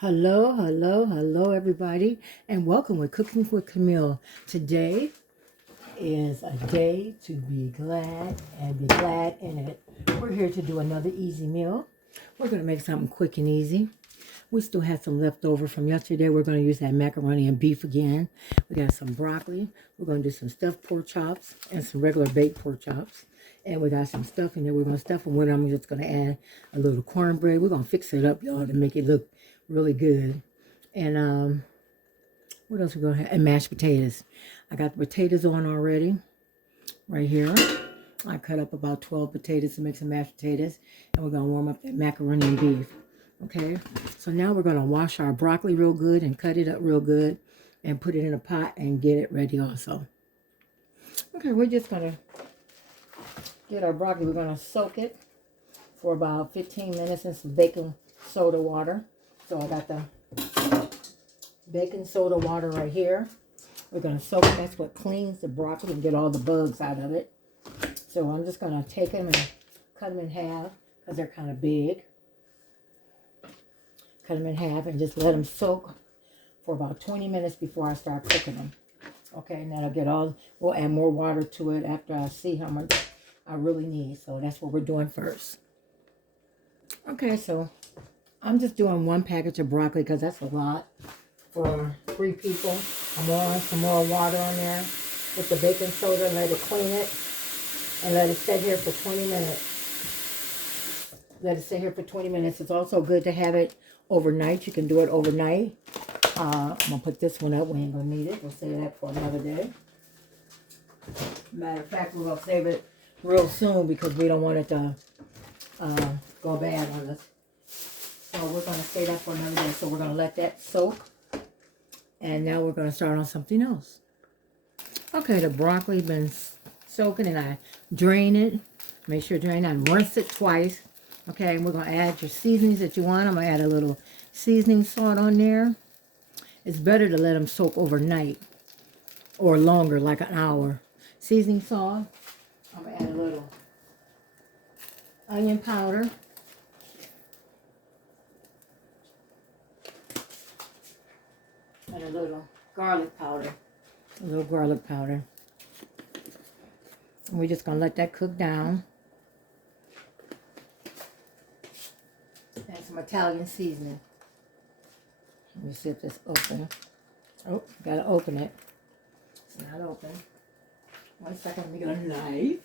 Hello, hello, hello, everybody, and welcome with Cooking with Camille. Today is a day to be glad and be glad in it. We're here to do another easy meal. We're going to make something quick and easy. We still had some leftover from yesterday. We're going to use that macaroni and beef again. We got some broccoli. We're going to do some stuffed pork chops and some regular baked pork chops. And we got some stuffing that we're going to stuff them with. I'm just going to add a little cornbread. We're going to fix it up, y'all, to make it look really good. And what else we going to have? And mashed potatoes. I got the potatoes on already right here. I cut up about 12 potatoes to make some mashed potatoes. And we're going to warm up that macaroni and beef. Okay, so now we're going to wash our broccoli real good and cut it up real good and put it in a pot and get it ready also. Okay, we're just going to get our broccoli. We're going to soak it for about 15 minutes in some baking soda water. So I got the baking soda water right here. We're going to soak it. That's what cleans the broccoli and get all the bugs out of it. So I'm just going to take them and cut them in half because they're kind of big. Cut them in half and just let them soak for about 20 minutes before I start cooking them. Okay, and then I'll get we'll add more water to it after I see how much I really need. So that's what we're doing first. Okay, so I'm just doing one package of broccoli because that's a lot for 3 people. I'm pouring some more water on there with the baking soda and let it clean it. And let it sit here for 20 minutes. Let it sit here for 20 minutes. It's also good to have it overnight. You can do it overnight. I'm going to put this one up. We ain't going to need it. We'll save that for another day. Matter of fact, we're going to save it real soon because we don't want it to go bad on us. So we're going to save that for another day. So we're going to let that soak. And now we're going to start on something else. Okay, the broccoli been soaking and I drain it. Make sure to drain it. I rinse it twice. Okay, and we're going to add your seasonings that you want. I'm going to add a little seasoning salt on there. It's better to let them soak overnight or longer, like an hour. Seasoning salt. I'm going to add a little onion powder. And a little garlic powder. A little garlic powder. And we're just going to let that cook down. And some Italian seasoning. Let me see if this open. Oh, gotta open it. It's not open. 1 second, let me get a knife.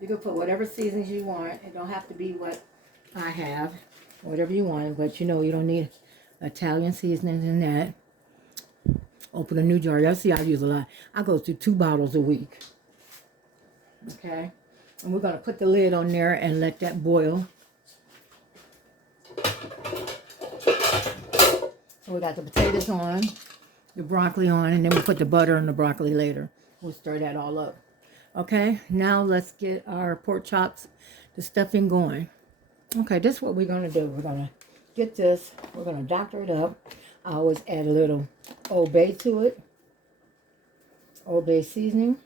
You can put whatever seasonings you want. It don't have to be what I have. Whatever you want, but you know you don't need Italian seasonings in that. Open a new jar. Y'all see I use a lot. I go through 2 bottles a week. Okay. And we're going to put the lid on there and let that boil. So we got the potatoes on, the broccoli on, and then we'll put the butter on the broccoli later. We'll stir that all up. Okay, now let's get our pork chops, the stuffing going. Okay, this is what we're going to do. We're going to get this. We're going to doctor it up. I always add a little Old Bay to it. Old Bay seasoning.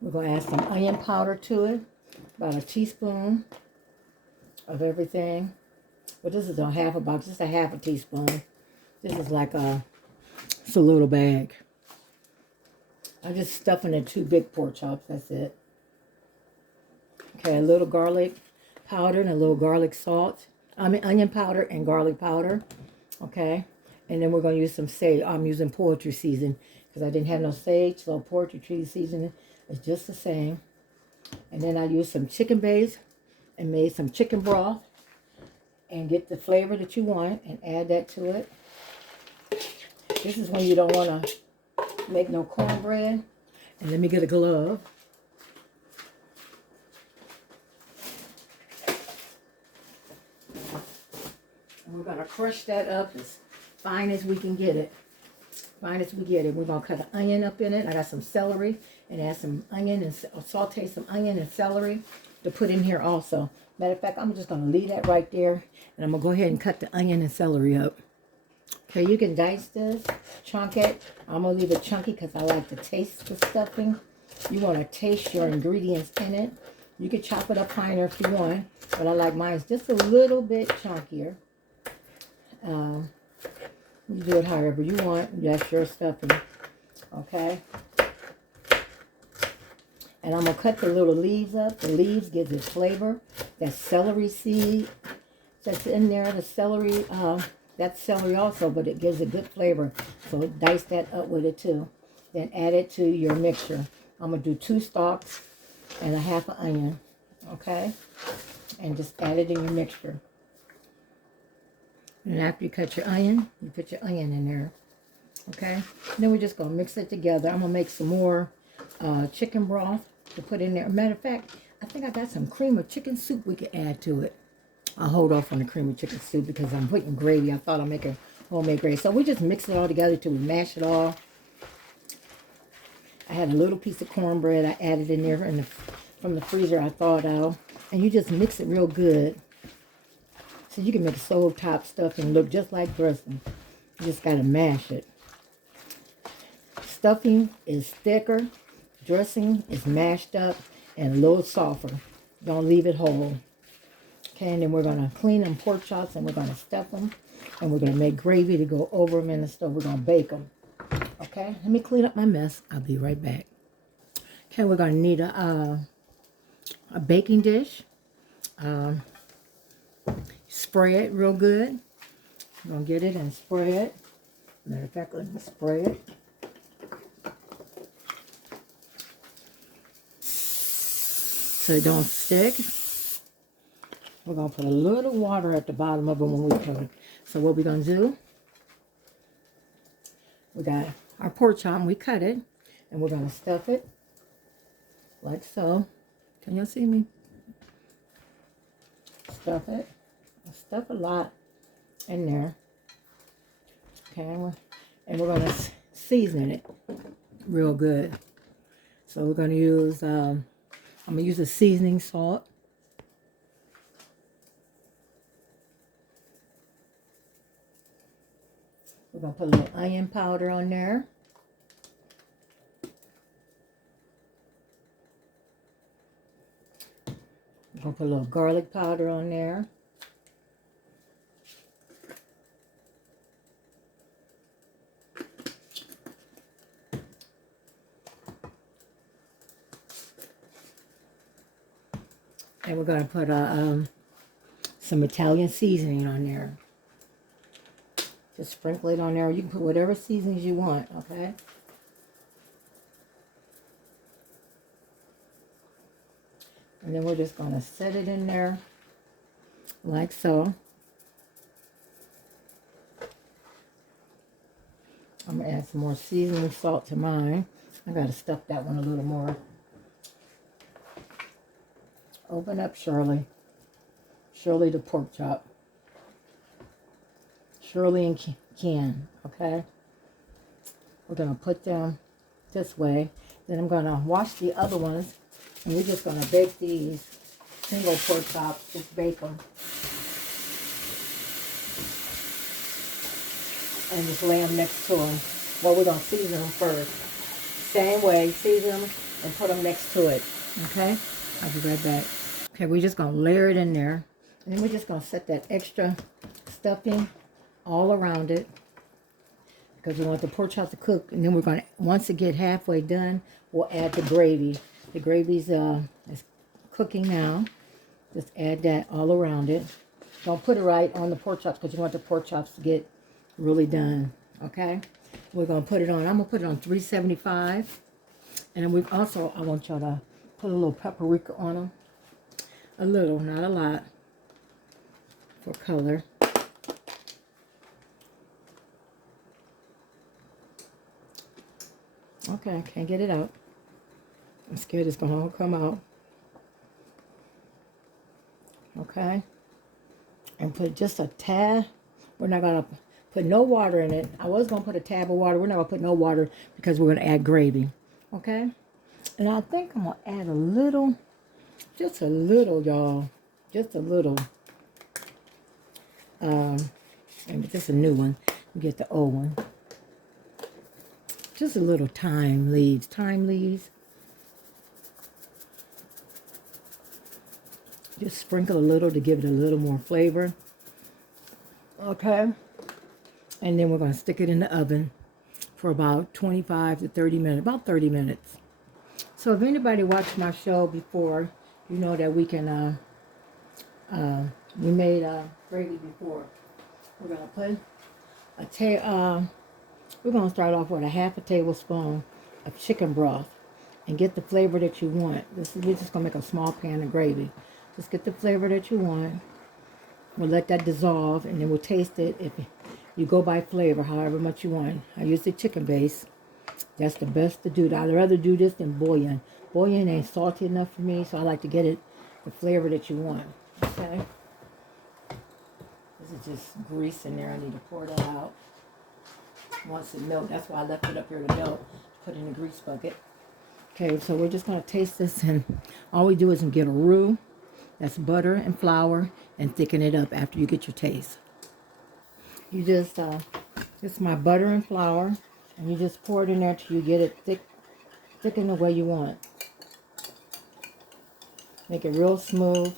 We're going to add some onion powder to it. About a teaspoon of everything. Well, this is a half a box. Just a half a teaspoon. This is like it's a little bag. I'm just stuffing in 2 big pork chops. That's it. Okay, a little garlic powder and a little garlic salt. Onion powder and garlic powder. Okay. And then we're going to use some sage. I'm using poultry season because I didn't have no sage. So poultry cheese seasoning is just the same. And then I used some chicken base and made some chicken broth. And get the flavor that you want and add that to it. This is when you don't want to make no cornbread. And let me get a glove. And we're going to crush that up as fine as we can get it. Fine as we get it. We're going to cut an onion up in it. I got some celery and add some onion and saute some onion and celery to put in here also. Matter of fact, I'm just going to leave that right there. And I'm going to go ahead and cut the onion and celery up. Okay, you can dice this, chunk it. I'm going to leave it chunky because I like to taste the stuffing. You want to taste your ingredients in it. You can chop it up finer if you want, but I like mine just a little bit chunkier. You do it however you want. That's your stuffing. Okay? And I'm going to cut the little leaves up. The leaves gives it flavor. That celery seed that's in there, the celery, that's celery also, but it gives a good flavor. So dice that up with it too. Then add it to your mixture. I'm going to do 2 stalks and a half an onion. Okay? And just add it in your mixture. And after you cut your onion, you put your onion in there. Okay? And then we're just going to mix it together. I'm going to make some more chicken broth to put in there. Matter of fact, I think I got some cream of chicken soup we could add to it. I'll hold off on the cream of chicken soup because I'm putting gravy. I thought I'd make a homemade gravy. So we just mix it all together till we mash it all. I had a little piece of cornbread I added in there from the freezer I thawed out. And you just mix it real good. So you can make soul top stuffing look just like dressing. You just got to mash it. Stuffing is thicker. Dressing is mashed up and a little softer. Don't leave it whole. Okay, and then we're going to clean them pork chops and we're going to stuff them. And we're going to make gravy to go over them in the stove. We're going to bake them. Okay, let me clean up my mess. I'll be right back. Okay, we're going to need a baking dish. Spray it real good. I'm going to get it and spray it. Matter of fact, let me spray it. So it don't stick. We're going to put a little water at the bottom of it when we cook it. So what we're going to do, we got our pork chop and we cut it. And we're going to stuff it like so. Can y'all see me? Stuff it. I stuff a lot in there. Okay, and we're going to season it real good. So we're going to use, I'm going to use a seasoning salt. We're going to put a little onion powder on there. We're going to put a little garlic powder on there. And we're going to put some Italian seasoning on there. Just sprinkle it on there. You can put whatever seasonings you want, okay? And then we're just going to set it in there like so. I'm going to add some more seasoning salt to mine. I got to stuff that one a little more. Open up Shirley. Shirley the pork chop. Shirley and Ken, okay? We're going to put them this way. Then I'm going to wash the other ones. And we're just going to bake these single pork chops. Just bake them. And just lay them next to them. Well, we're going to season them first. Same way, season them and put them next to it. Okay? I'll be right back. Okay, we're just going to layer it in there. And then we're just going to set that extra stuffing all around it. Because we want the pork chop to cook. And then we're going to, once it get halfway done, we'll add the gravy. The gravy's is cooking now. Just add that all around it. Don't put it right on the pork chops because you want the pork chops to get really done. Okay? We're going to put it on. I'm going to put it on 375. And we also, I want y'all to put a little paprika on them. A little, not a lot. For color. Okay, can't get it out. I'm scared it's going to all come out. Okay. And put just a tad. We're not going to put no water in it. I was going to put a tab of water. We're not going to put no water because we're going to add gravy. Okay. And I think I'm going to add a little, just a little, y'all. Just a little. And just a new one. You get the old one. Just a little thyme leaves. Thyme leaves. Just sprinkle a little to give it a little more flavor. Okay. And then we're going to stick it in the oven for about 25 to 30 minutes, about 30 minutes. So if anybody watched my show before, you know that we made gravy before. We're going to put we're going to start off with a half a tablespoon of chicken broth and get the flavor that you want. We're just going to make a small pan of gravy. Just get the flavor that you want. We'll let that dissolve and then we'll taste it. If you go by flavor, however much you want. I use the chicken base. That's the best to do. I'd rather do this than bouillon. Bouillon ain't salty enough for me, so I like to get it the flavor that you want. Okay? This is just grease in there. I need to pour that out. Once it melts, that's why I left it up here to melt. Put in the grease bucket. Okay, so we're just going to taste this, and all we do is get a roux. That's butter and flour, and thicken it up after you get your taste. You just, it's my butter and flour, and you just pour it in there till you get it thick in the way you want. Make it real smooth,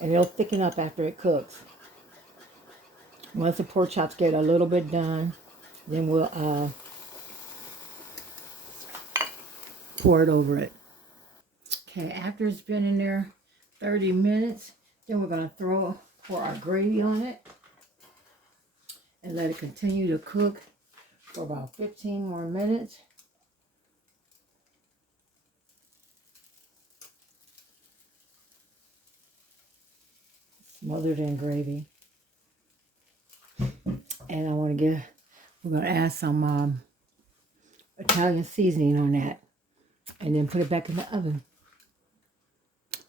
and it'll thicken up after it cooks. Once the pork chops get a little bit done, then we'll pour it over it. Okay, after it's been in there 30 minutes, then we're going to pour our gravy on it and let it continue to cook for about 15 more minutes. Smothered in gravy. And we're going to add some Italian seasoning on that and then put it back in the oven.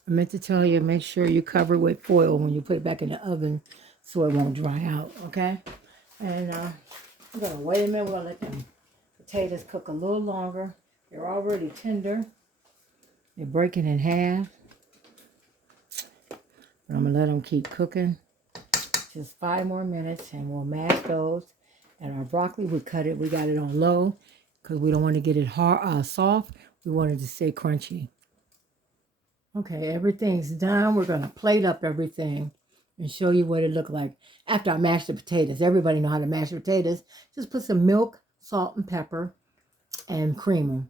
I meant to tell you, make sure you cover it with foil when you put it back in the oven so it won't dry out, okay? And we're going to wait a minute. We're going to let them potatoes cook a little longer. They're already tender. They're breaking in half. But I'm going to let them keep cooking. Just 5 more minutes and we'll mash those. And our broccoli, we got it on low because we don't want to get it soft. We want it to stay crunchy. Okay, everything's done. We're going to plate up everything and show you what it looked like after I mashed the potatoes. Everybody know how to mash potatoes. Just put some milk, salt, and pepper, and cream them.